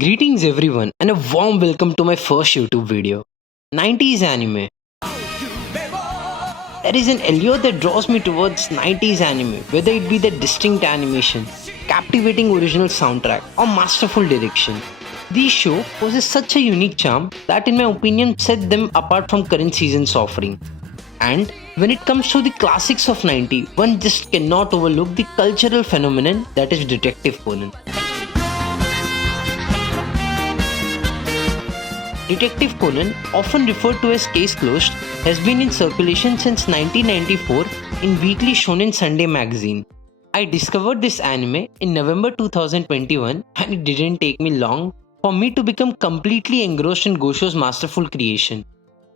Greetings everyone and a warm welcome to my first YouTube video. 90s anime. There is an allure that draws me towards 90s anime, whether it be the distinct animation, captivating original soundtrack, or masterful direction. These show possess such a unique charm that in my opinion set them apart from current season's offering. And when it comes to the classics of 90, one just cannot overlook the cultural phenomenon that is Detective Conan. Detective Conan, often referred to as Case Closed, has been in circulation since 1994 in Weekly Shonen Sunday magazine. I discovered this anime in November 2021 and it didn't take me long for me to become completely engrossed in Gosho's masterful creation.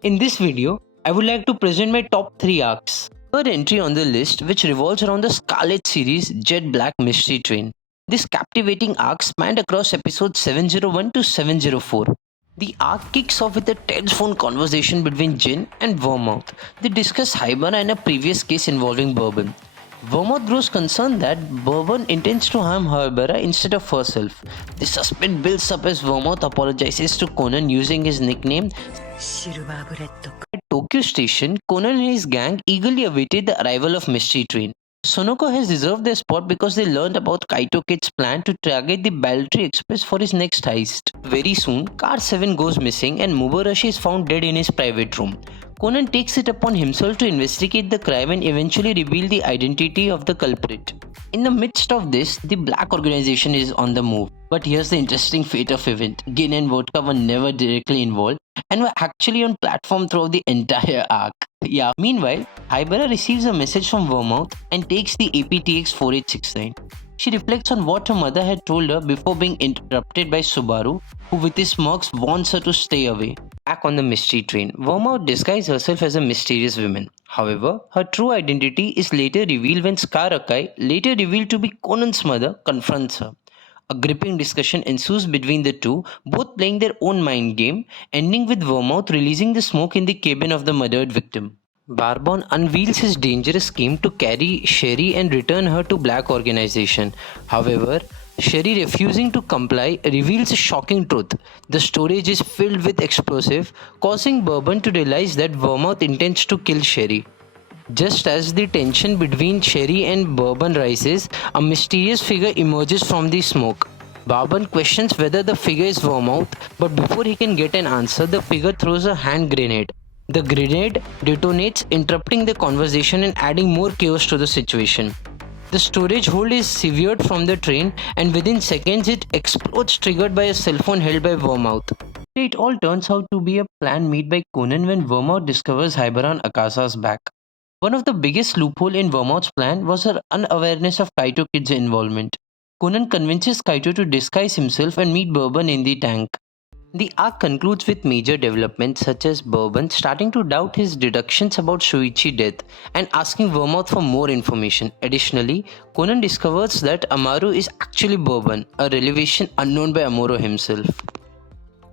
In this video, I would like to present my top 3 arcs. Third entry on the list, which revolves around the Scarlet series Jet Black Mystery Train. This captivating arc spanned across episodes 701 to 704. The arc kicks off with a tense phone conversation between Jin and Vermouth. They discuss Hybana and a previous case involving Bourbon. Vermouth grows concerned that Bourbon intends to harm Hybana instead of herself. The suspense builds up as Vermouth apologizes to Conan using his nickname. At Tokyo Station, Conan and his gang eagerly awaited the arrival of Mystery Train. Sonoko has reserved their spot because they learned about Kaito Kid's plan to target the Balletry Express for his next heist. Very soon, Car 7 goes missing and Mubarashi is found dead in his private room. Conan takes it upon himself to investigate the crime and eventually reveal the identity of the culprit. In the midst of this, the Black Organization is on the move. But here's the interesting fate of event. Gin and Vodka were never directly involved and were actually on platform throughout the entire arc. Meanwhile, Hybana receives a message from Vermouth and takes the APTX 4869. She reflects on what her mother had told her before being interrupted by Subaru, who with his smirks warns her to stay away. Back on the Mystery Train, Vermouth disguises herself as a mysterious woman. However, her true identity is later revealed when Scar Akai, later revealed to be Conan's mother, confronts her. A gripping discussion ensues between the two, both playing their own mind game, ending with Vermouth releasing the smoke in the cabin of the murdered victim. Barbon unveils his dangerous scheme to carry Sherry and return her to Black Organization. However, Sherry refusing to comply reveals a shocking truth. The storage is filled with explosive, causing Bourbon to realize that Vermouth intends to kill Sherry. Just as the tension between Sherry and Bourbon rises, a mysterious figure emerges from the smoke. Bourbon questions whether the figure is Vermouth, but before he can get an answer, the figure throws a hand grenade. The grenade detonates, interrupting the conversation and adding more chaos to the situation. The storage hold is severed from the train, and within seconds it explodes, triggered by a cell phone held by Vermouth. It all turns out to be a plan made by Conan when Vermouth discovers Hybana on Akasa's back. One of the biggest loopholes in Vermouth's plan was her unawareness of Kaito Kid's involvement. Conan convinces Kaito to disguise himself and meet Bourbon in the tank. The arc concludes with major developments such as Bourbon starting to doubt his deductions about Shuichi's death and asking Vermouth for more information. Additionally, Conan discovers that Amaru is actually Bourbon, a revelation unknown by Amuro himself.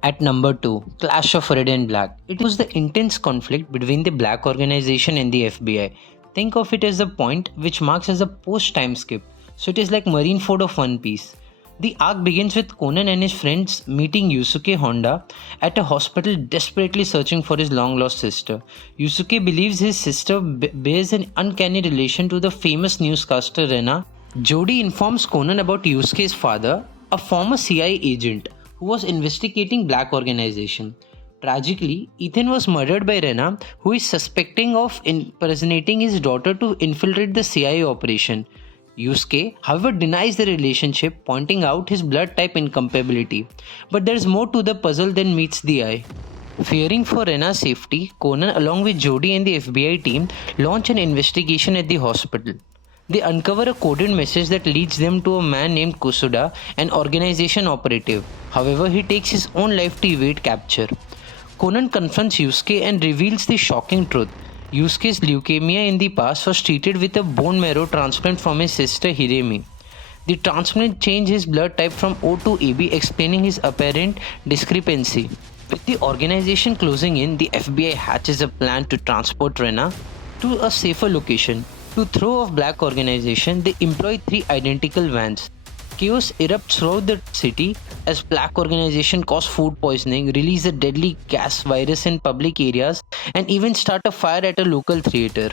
At number 2, Clash of Red and Black. It was the intense conflict between the Black Organization and the FBI. Think of it as the point which marks as a post-time skip, so it is like Marineford of One Piece. The arc begins with Conan and his friends meeting Yusuke Honda at a hospital desperately searching for his long-lost sister. Yusuke believes his sister bears an uncanny relation to the famous newscaster Rena. Jody informs Conan about Yusuke's father, a former CIA agent who was investigating Black Organization. Tragically, Ethan was murdered by Rena, who is suspecting of impersonating his daughter to infiltrate the CIA operation. Yusuke, however, denies the relationship, pointing out his blood type incompatibility. But there is more to the puzzle than meets the eye. Fearing for Rena's safety, Conan, along with Jody and the FBI team, launch an investigation at the hospital. They uncover a coded message that leads them to a man named Kusuda, an organization operative. However, he takes his own life to evade capture. Conan confronts Yusuke and reveals the shocking truth. Yusuke's leukemia in the past was treated with a bone marrow transplant from his sister Hiremi. The transplant changed his blood type from O to AB, explaining his apparent discrepancy. With the organization closing in, the FBI hatches a plan to transport Rena to a safer location. To throw off Black Organization, they employ 3 identical vans. Chaos erupts throughout the city as black organization cause food poisoning, release a deadly gas virus in public areas, and even start a fire at a local theater.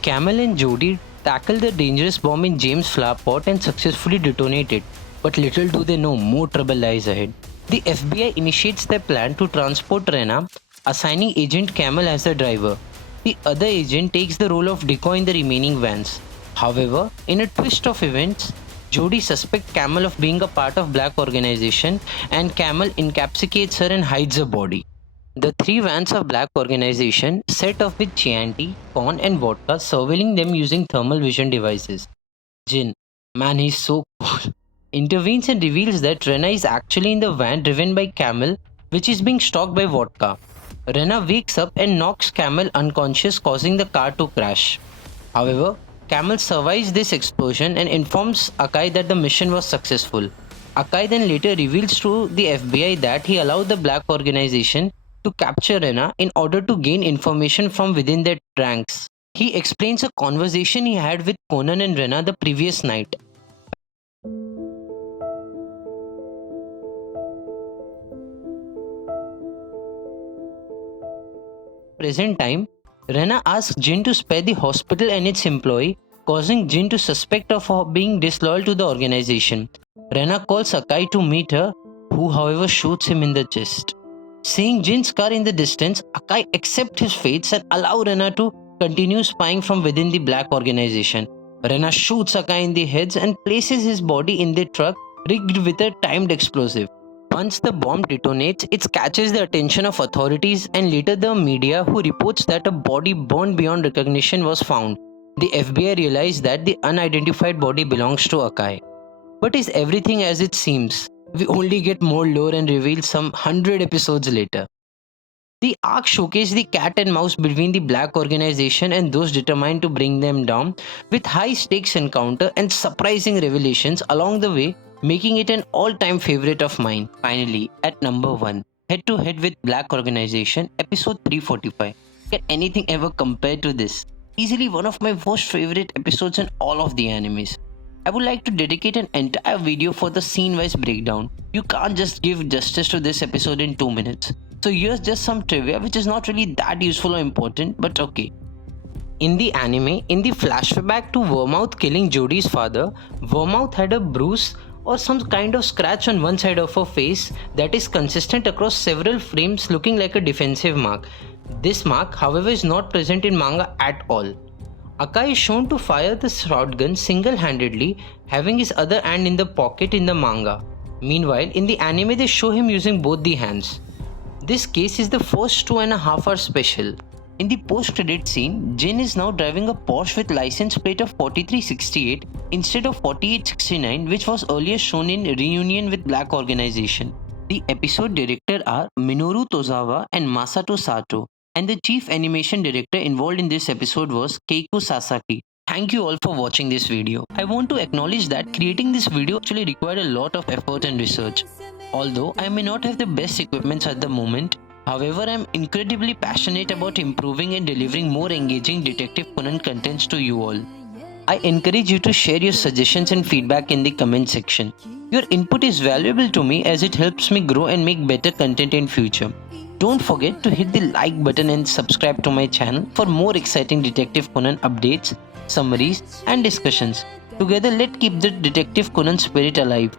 Camel and Jody tackle the dangerous bomb in James' flower pot and successfully detonate it. But little do they know, more trouble lies ahead. The FBI initiates their plan to transport Rena, assigning Agent Camel as the driver. The other agent takes the role of decoy in the remaining vans. However, in a twist of events, Jody suspects Camel of being a part of Black Organization and Camel incapsulates her and hides her body. The three vans of Black Organization set off with Chianti, corn, and vodka, surveilling them using thermal vision devices. Jin, man, he's so cool, intervenes and reveals that Rena is actually in the van driven by Camel, which is being stalked by vodka. Rena wakes up and knocks Camel unconscious, causing the car to crash. However, Camel survives this explosion and informs Akai that the mission was successful. Akai then later reveals to the FBI that he allowed the Black Organization to capture Rena in order to gain information from within their ranks. He explains a conversation he had with Conan and Rena the previous night. Present time, Rena asks Jin to spare the hospital and its employee, causing Jin to suspect of her being disloyal to the organization. Rena calls Akai to meet her, who however shoots him in the chest. Seeing Jin's car in the distance, Akai accepts his fates and allows Rena to continue spying from within the Black Organization. Rena shoots Akai in the heads and places his body in the truck rigged with a timed explosive. Once the bomb detonates, it catches the attention of authorities and later the media, who reports that a body burned beyond recognition was found. The FBI realized that the unidentified body belongs to Akai. But is everything as it seems? We only get more lore and reveal some 100 episodes later. The arc showcased the cat and mouse between the Black Organization and those determined to bring them down, with high stakes encounter and surprising revelations along the way, making it an all-time favorite of mine. Finally, at number 1, Head to Head with Black Organization, episode 345. Can anything ever compare to this? Easily one of my most favorite episodes in all of the animes. I would like to dedicate an entire video for the scene-wise breakdown. You can't just give justice to this episode in 2 minutes. So here's just some trivia which is not really that useful or important, but okay. In the anime, in the flashback to Vermouth killing Jody's father, Vermouth had a bruise or some kind of scratch on one side of her face that is consistent across several frames, looking like a defensive mark. This mark, however, is not present in manga at all. Akai is shown to fire the shotgun single-handedly, having his other hand in the pocket in the manga. Meanwhile, in the anime they show him using both the hands. This case is the first 2.5 hour special. In the post-credit scene, Jin is now driving a Porsche with license plate of 4368 instead of 4869, which was earlier shown in Reunion with Black Organization. The episode director are Minoru Tozawa and Masato Sato, and the chief animation director involved in this episode was Keiko Sasaki. Thank you all for watching this video. I want to acknowledge that creating this video actually required a lot of effort and research. Although I may not have the best equipments at the moment, however I am incredibly passionate about improving and delivering more engaging Detective Conan contents to you all. I encourage you to share your suggestions and feedback in the comment section. Your input is valuable to me as it helps me grow and make better content in future. Don't forget to hit the like button and subscribe to my channel for more exciting Detective Conan updates, summaries and discussions. Together let's keep the Detective Conan spirit alive.